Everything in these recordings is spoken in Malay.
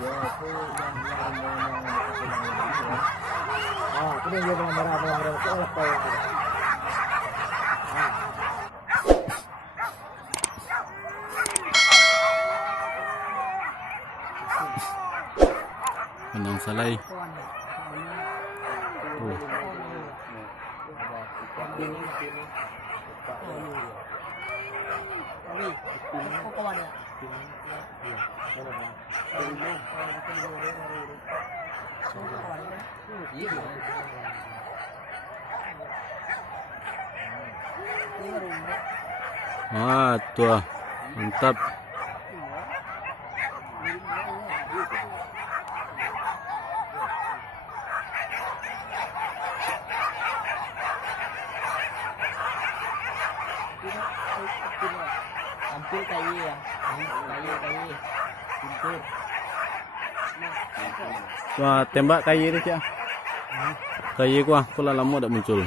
Itu yang dia dengan merah itu apa yang ada? Pandang salai. Ah, tuh, mantap. Hampir kayu ya, kayu, pintur. Wah, tembak kayu ni cak. Kayu kuah, pula lama tak muncul.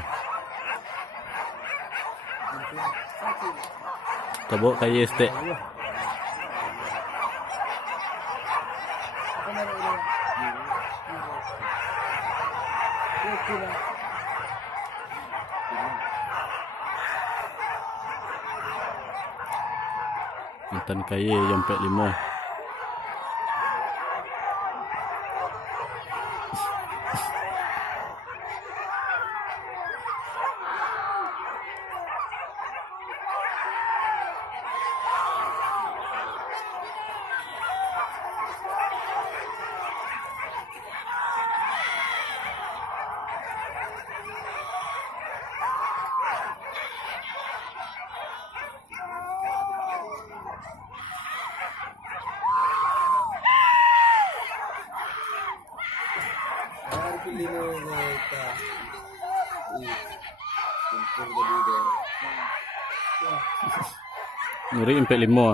Tabuk kayu stek. Mantan kayu sampai 5. Ngeri sampai 5.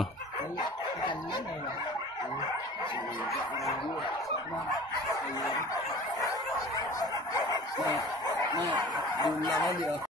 Nah, jumlahnya dia